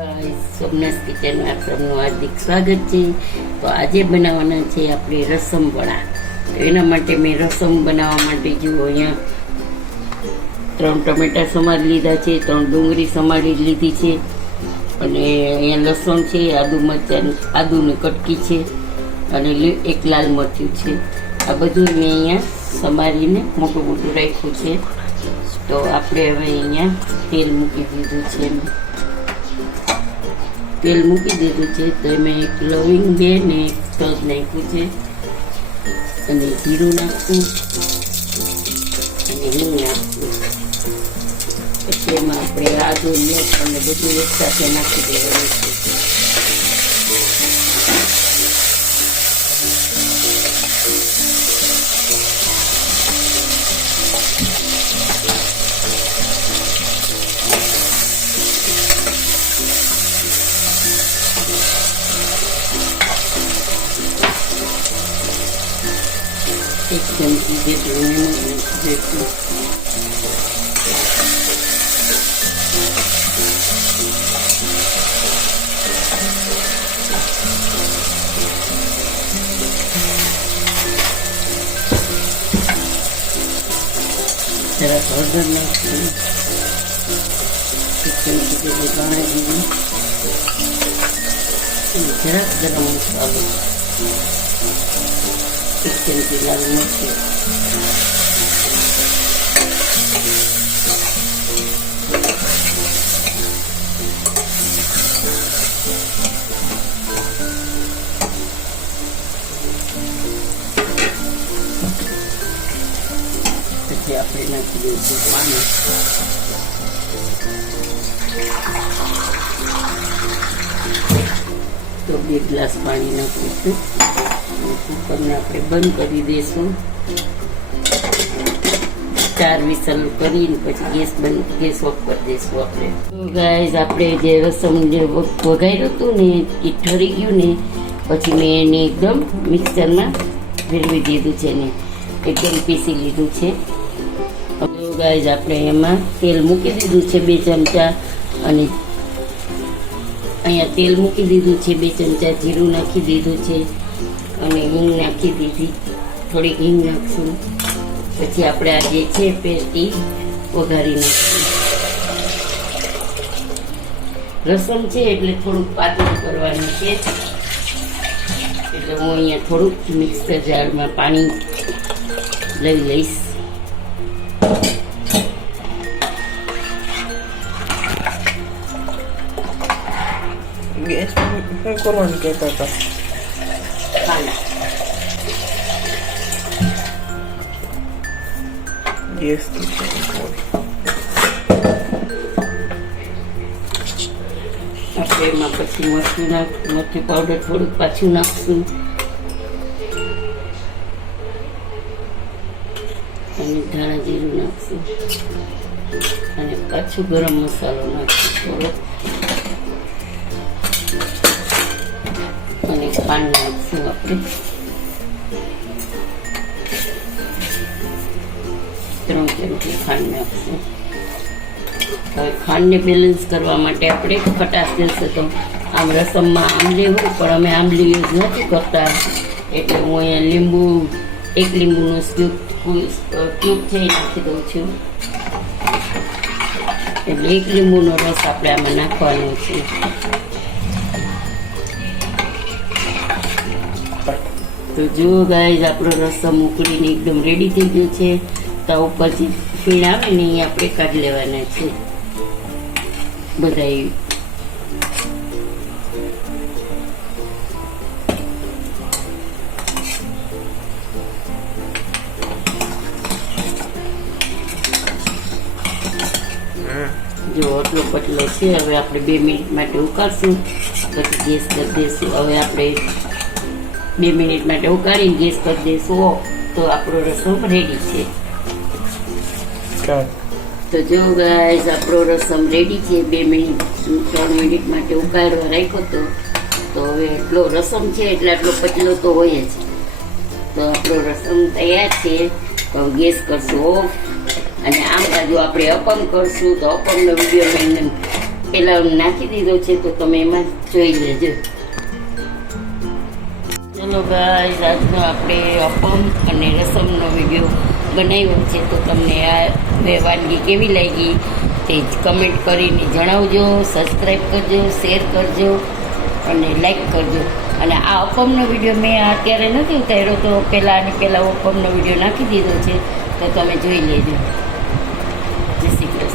સોમનાથ કિચનમાં આપ સૌનું હાર્દિક સ્વાગત છે. તો આજે બનાવવાના છે આપણે રસમ વડા. તો એના માટે મેં રસમ બનાવવા માટે જો અહીંયા 3 ટમેટા સમારી લીધા છે, 3 ડુંગળી સમારી લીધી છે, અને અહીંયા લસણ છે, આદુની કટકી છે, અને એક લાલ મરચું છે. આ બધું મેં અહીંયા સમારીને મોટું મોટું રાખ્યું છે. તો આપણે હવે અહીંયા તેલ મૂકી દીધું છે. તેલ મૂકી દીધું છે તો એમાં એક લવિંગ 2 ને એક તજ નાખ્યું છે, અને જીરું નાખવું અને હિંગ નાખવું. પછી એમાં આપણે આદુ લસણ અને બધું એક સાથે નાખી દેવાનું છે. એક ચમચી જેટલું જેટલું જરા હળદર નાખશું, એક ચમચી જેટલું ધાણા જીરું, જરાક ગરમ મસાલો, એક ચમચી લાલ મરચું, પછી આપણે નાખી દઈશું પાણી. તો 2 ગ્લાસ પાણી નાખીશું. કુકરને આપણે બંધ કરી દઈશું. 4 વિસલ કરીને પછી ગેસ ઓફ કરી દઈશું આપણે. તો ગાઈઝ આપણે જે રસમ જે વઘાર્યું હતું ને એ ઠરી ગયું ને પછી મેં એને એકદમ મિક્સરમાં ફેરવી દીધું છે ને એકદમ પીસી લીધું છે. તો ગાઈઝ આપણે એમાં તેલ મૂકી દીધું છે 2 ચમચા, અને અહીંયા તેલ મૂકી દીધું છે 2 ચમચા, જીરું નાખી દીધું છે, અને હિંગ નાખી દીધી, થોડીક હિંગ નાખશું. પછી આપણે આ જે છે પેસ્ટ એ વઘારી નાખશું. રસમ છે એટલે થોડુંક પાતળું કરવાનું છે, એટલે હું અહીંયા થોડુંક મિક્સર જારમાં પાણી લઈ લઈશ. ગેસ શું કરવાનું કહેતા હતા? ગેસ આપણે એમાં પછી મરચું પાવડર થોડુંક પાછું નાખશું, અને ધાણા જીરું નાખશું, અને પાછું ગરમ મસાલો નાખશું થોડોક, અને ખાંડ નાખશું આપણે 3 ચમચી ખાંડ નાખશું. હવે ખાંડને બેલેન્સ કરવા માટે આપણે ખટાશ જશે તો આમ રસમમાં આંબલી હોય, પણ અમે આંબલી યુઝ નથી કરતા, એટલે હું અહીંયા 1 લીંબુનો ક્યુબ છે એ નાખી દઉં છું. એટલે 1 લીંબુનો રસ આપણે આમાં નાખવાનો છે. તો જો ગાઈઝ આપણો રસમ ઉકળીને એકદમ રેડી થઈ ગયો છે. તો ઉપરથી ફીણ આવે ને એ આપણે કાઢી લેવાના છે બધા. જો આટલો પતલો છે. હવે આપણે 2 મિનિટ માટે ઉકાળશું, પછી ગેસ કરી દઈશું. હવે આપણે 2 મિનિટ માટે ઉકાળીને ગેસ કરી દઈશું ઓફ. તો આપણો રસમ રેડી છે. તો જો ગાઈઝ આપણો રસમ રેડી છે. 2 મિનિટ 3 મિનિટ માટે ઉકાળવા રાખ્યો તો હવે એટલો રસમ છે એટલે આટલો પતલો તો હોય જ. તો આપણો રસમ તૈયાર છે. તો ગેસ કરશું ઓફ. અને આમ બાજુ આપણે અપમ કરશું, તો અપમનો વિડીયો મેં પેલા નાખી દીધો છે, તો તમે એમાં જોઈ લેજો. ચલો ગાઈસ, આજનો આપણે અપમ અને રસમનો વિડીયો બનાવ્યો છે. તો તમને આ બે વાનગી કેવી લાગી તે કમેન્ટ કરીને જણાવજો. સબસ્ક્રાઈબ કરજો, શેર કરજો અને લાઈક કરજો. અને આ અપમનો વિડીયો મેં અત્યારે નથી ઉતાર્યો, તો આની પહેલાં અપમનો વિડીયો નાખી દીધો છે, તો તમે જોઈ લેજો. જય શ્રી કૃષ્ણ.